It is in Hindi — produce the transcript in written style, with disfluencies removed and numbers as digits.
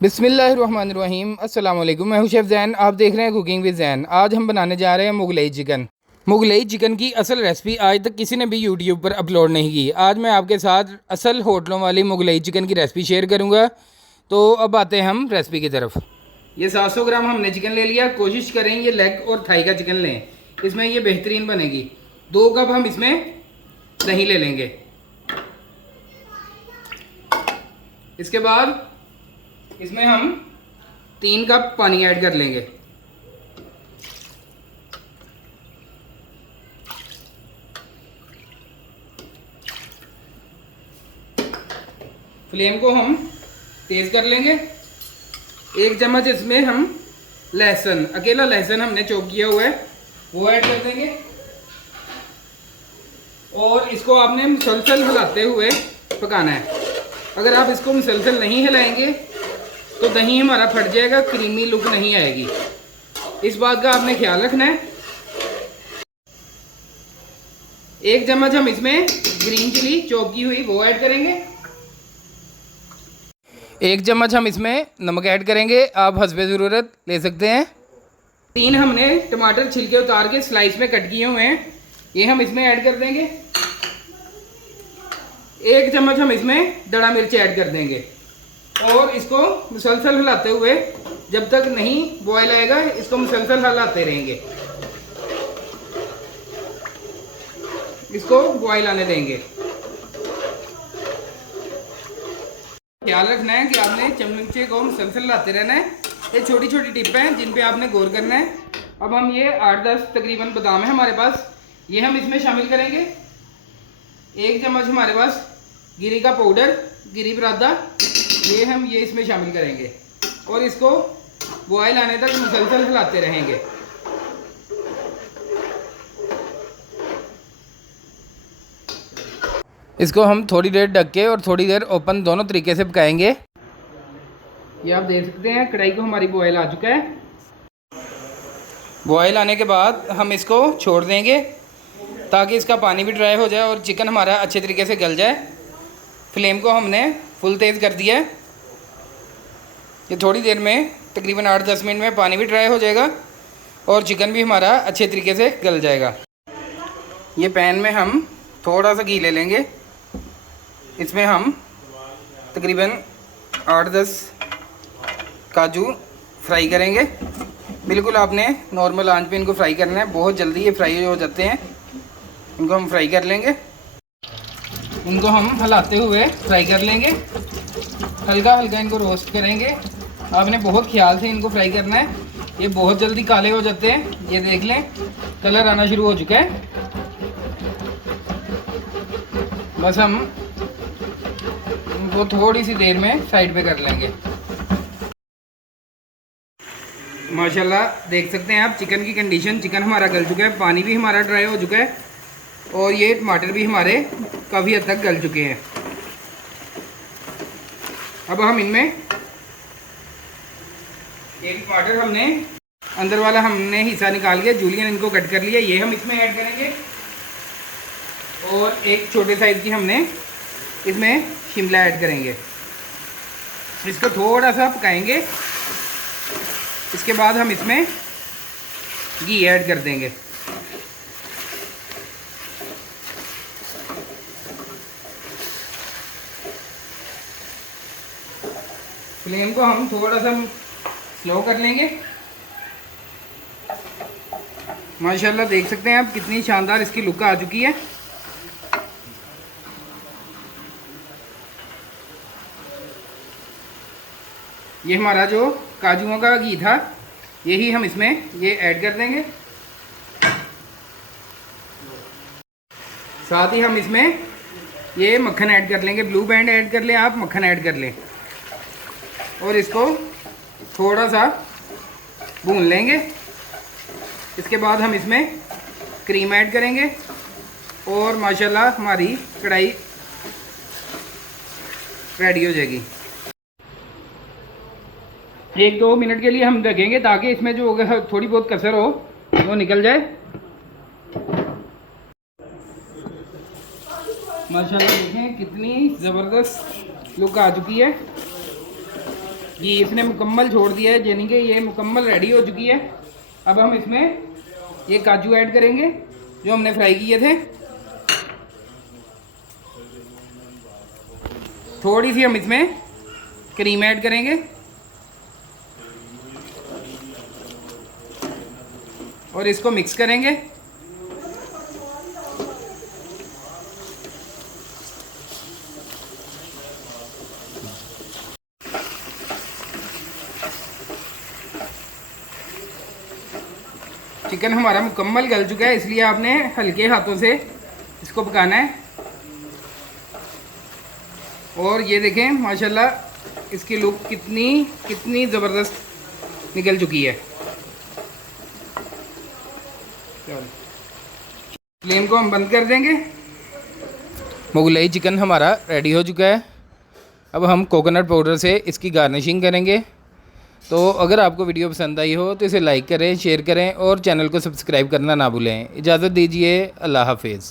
बिस्मिल्लाहिर्रहमानिर्रहीम। अस्सलाम वालेकुम। मैं हूं शेफ़ ज़ैन, आप देख रहे हैं कुकिंग विद ज़ैन। आज हम बनाने जा रहे हैं मुगलई चिकन। मुगलई चिकन की असल रेसिपी आज तक किसी ने भी यूट्यूब पर अपलोड नहीं की। आज मैं आपके साथ असल होटलों वाली मुगलई चिकन की रेसिपी शेयर करूंगा। तो अब आते हैं हम रेसिपी की तरफ। ये 700 ग्राम हमने चिकन ले लिया। कोशिश करें ये लेग और थाई का चिकन लें, इसमें ये बेहतरीन बनेगी। 2 कप हम इसमें दही ले लेंगे। इसके बाद इसमें हम 3 कप पानी ऐड कर लेंगे। फ्लेम को हम तेज कर लेंगे। 1 चम्मच इसमें हम लहसुन, अकेला लहसुन हमने चॉप किया हुआ है, वो ऐड कर देंगे। और इसको आपने मुसलसल हिलाते हुए पकाना है। अगर आप इसको मुसलसल नहीं हिलाएंगे तो दही हमारा फट जाएगा, क्रीमी लुक नहीं आएगी। इस बात का आपने ख्याल रखना है। 1 चम्मच हम इसमें ग्रीन चिली चॉप की हुई वो ऐड करेंगे। 1 चम्मच हम इसमें नमक ऐड करेंगे, आप हस्बे ज़रूरत ले सकते हैं। 3 हमने टमाटर छिलके उतार के स्लाइस में कट किए हुए हैं, ये हम इसमें ऐड कर देंगे। 1 चम्मच हम इसमें दड़ा मिर्च ऐड कर देंगे और इसको मुसलसल हिलाते हुए जब तक नहीं बॉयल आएगा, इसको मुसलसल हिलाते रहेंगे। इसको बॉयल आने देंगे। ख्याल रखना है कि आपने चमचे को मुसलसल हिलाते रहना है। ये छोटी छोटी टिप हैं जिन पे आपने गौर करना है। अब हम ये 8-10 तकरीबन बादाम है हमारे पास, ये हम इसमें शामिल करेंगे। 1 चम्मच हमारे पास गिरी का पाउडर, गिरी पराठा, ये इसमें शामिल करेंगे और इसको बॉयल आने तक मुसलसल हिलाते रहेंगे। इसको हम थोड़ी देर ढक के और थोड़ी देर ओपन दोनों तरीके से पकाएंगे। ये आप देख सकते हैं कढ़ाई को हमारी बॉयल आ चुका है। बॉयल आने के बाद हम इसको छोड़ देंगे ताकि इसका पानी भी ड्राई हो जाए और चिकन हमारा अच्छे तरीके से गल जाए। फ्लेम को हमने फुल तेज़ कर दिया है। ये थोड़ी देर में तकरीबन 8-10 मिनट में पानी भी ड्राई हो जाएगा और चिकन भी हमारा अच्छे तरीके से गल जाएगा। ये पैन में हम थोड़ा सा घी ले लेंगे, इसमें हम तकरीबन 8-10 काजू फ्राई करेंगे। बिल्कुल आपने नॉर्मल आंच पे इनको फ्राई करना है, बहुत जल्दी ये फ्राई हो जाते हैं। इनको हम फ्राई कर लेंगे। इनको हम हिलाते हुए फ्राई कर लेंगे, हल्का हल्का इनको रोस्ट करेंगे। आपने बहुत ख्याल से इनको फ्राई करना है, ये बहुत जल्दी काले हो जाते हैं। ये देख लें कलर आना शुरू हो चुका है। बस हम इनको थोड़ी सी देर में साइड पे कर लेंगे। माशाल्लाह देख सकते हैं आप चिकन की कंडीशन, चिकन हमारा गल चुका है, पानी भी हमारा ड्राई हो चुका है और ये टमाटर भी हमारे काफ़ी हद तक गल चुके हैं। अब हम इनमें एक टमाटर हमने अंदर वाला हमने हिस्सा निकाल के जूलियन इनको कट कर लिया, ये हम इसमें ऐड करेंगे। और एक छोटे साइज़ की हमने इसमें शिमला ऐड करेंगे। इसको थोड़ा सा पकाएंगे। इसके बाद हम इसमें घी ऐड कर देंगे। फ्लेम को हम थोड़ा सा स्लो कर लेंगे। माशाल्लाह देख सकते हैं आप कितनी शानदार इसकी लुक आ चुकी है। ये हमारा जो काजुओं का घी था यही हम इसमें ये ऐड कर देंगे। साथ ही हम इसमें ये मक्खन ऐड कर लेंगे। ब्लू बैंड ऐड कर लें, आप मक्खन ऐड कर लें और इसको थोड़ा सा भून लेंगे। इसके बाद हम इसमें क्रीम ऐड करेंगे और माशाल्लाह हमारी कढ़ाई रेडी हो जाएगी। 1-2 मिनट के लिए हम रखेंगे ताकि इसमें जो थोड़ी बहुत कसर हो वो निकल जाए। माशाल्लाह देखें कितनी ज़बरदस्त लुक आ चुकी है। ये इसने मुकम्मल छोड़ दिया है, यानी कि ये मुकम्मल रेडी हो चुकी है। अब हम इसमें ये काजू ऐड करेंगे जो हमने फ्राई किए थे। थोड़ी सी हम इसमें क्रीम ऐड करेंगे और इसको मिक्स करेंगे। चिकन हमारा मुकम्मल गल चुका है, इसलिए आपने हल्के हाथों से इसको पकाना है। और ये देखें माशाल्लाह इसकी लुक कितनी ज़बरदस्त निकल चुकी है। चलो फ्लेम को हम बंद कर देंगे। मुगलई चिकन हमारा रेडी हो चुका है। अब हम कोकोनट पाउडर से इसकी गार्निशिंग करेंगे। तो अगर आपको वीडियो पसंद आई हो तो इसे लाइक करें, शेयर करें और चैनल को सब्सक्राइब करना ना भूलें। इजाज़त दीजिए, अल्लाह हाफिज़।